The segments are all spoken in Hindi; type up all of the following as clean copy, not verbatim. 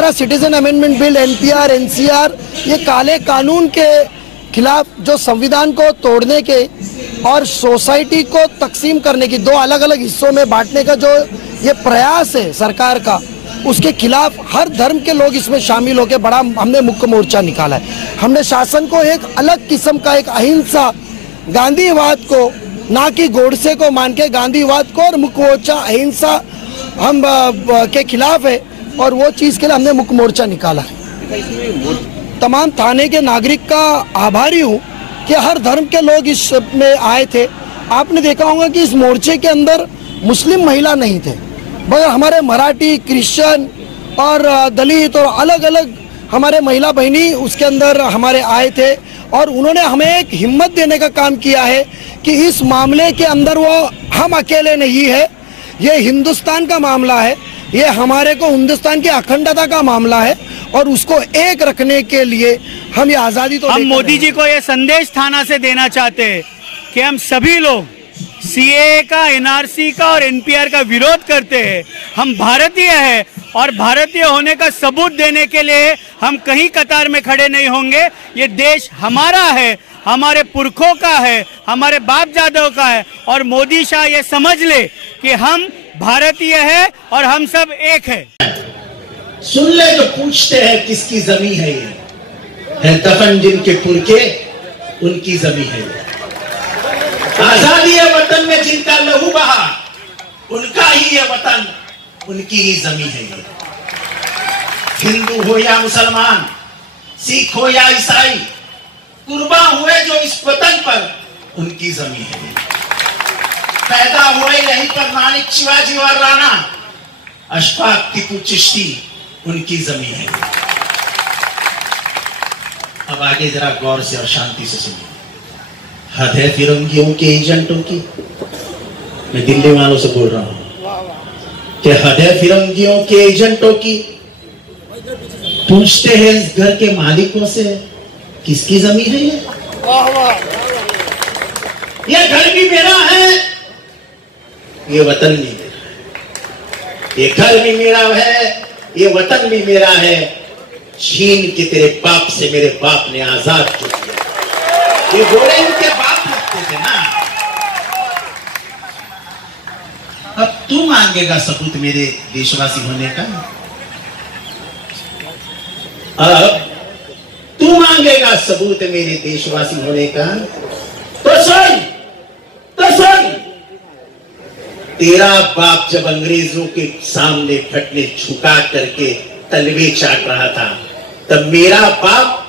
हमारा citizen amendment bill, NPR, NCR, ये काले कानून के खिलाफ जो संविधान को तोड़ने के और सोसाइटी को तकसीम करने की, दो अलग अलग हिस्सों में बांटने का जो ये प्रयास है सरकार का, उसके खिलाफ हर धर्म के लोग इसमें शामिल होकर बड़ा हमने मुख्य मोर्चा निकाला है। हमने शासन को एक अलग किस्म का, एक अहिंसा, गांधीवाद को, ना कि गोडसे को मान के गांधीवाद को, और मुख्य मोर्चा अहिंसा हम के खिलाफ है, और वो चीज़ के लिए हमने मुख्य मोर्चा निकाला है। तमाम थाने के नागरिक का आभारी हूँ कि हर धर्म के लोग इसमें आए थे। आपने देखा होगा कि इस मोर्चे के अंदर मुस्लिम महिला नहीं थे, मगर हमारे मराठी, क्रिश्चियन और दलित और अलग अलग हमारे महिला बहनी उसके अंदर हमारे आए थे, और उन्होंने हमें एक हिम्मत देने का काम किया है कि इस मामले के अंदर वो हम अकेले नहीं है, ये हिंदुस्तान का मामला है, ये हमारे को हिंदुस्तान की अखंडता का मामला है, और उसको एक रखने के लिए हम ये आज़ादी तो हम मोदी जी को ये संदेश थाना से देना चाहते हैं कि हम सभी लोग सीए का, एनआरसी का और एनपीआर का विरोध करते हैं। हम भारतीय हैं और भारतीय होने का सबूत देने के लिए हम कहीं कतार में खड़े नहीं होंगे। ये देश हमारा है, हमारे पुरखों का है, हमारे बाप दादों का है, और मोदी शाह ये समझ ले कि हम भारतीय है और हम सब एक है। सुन ले तो पूछते हैं किसकी जमी है ये, है दफन जिनके पुरखे उनकी जमी है ये। आजादी है वतन में जिनका लहू बहा, उनका ही ये वतन, उनकी ही जमी है ये। हिंदू हो या मुसलमान, सिख हो या ईसाई, कुर्बान हुए जो इस वतन पर, उनकी जमी है ये। पैदा हुए यहीं पर मानिक, शिवाजी और राणा, अशफाक, टीपू, चिश्ती, उनकी जमी है। अब आगे जरा गौर से और शांति से सुनिए। हद है फिरंगियों के एजेंटों की, मैं दिल्ली वालों से बोल रहा हूं कि हद है फिरंगियों के एजेंटों की। पूछते हैं इस घर के मालिकों से, किसकी जमीन है ये? ये घर भी मेरा है, ये वतन भी मेरा है। ये घर भी मेरा है, ये वतन भी मेरा है। छीन के तेरे बाप से मेरे बाप ने आजाद किया। ये घोड़े उनके बाप लगते थे ना। अब तू मांगेगा सबूत मेरे देशवासी होने का, अब तू मांगेगा सबूत मेरे देशवासी होने का, तो सुन, तो सुन। तेरा बाप जब अंग्रेजों के सामने फटने झुका करके तलवे चाट रहा था, तब मेरा बाप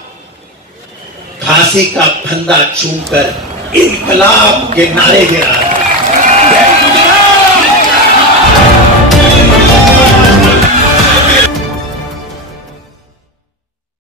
फांसी का फंदा चूमकर इनकलाब के नारे दे रहा था।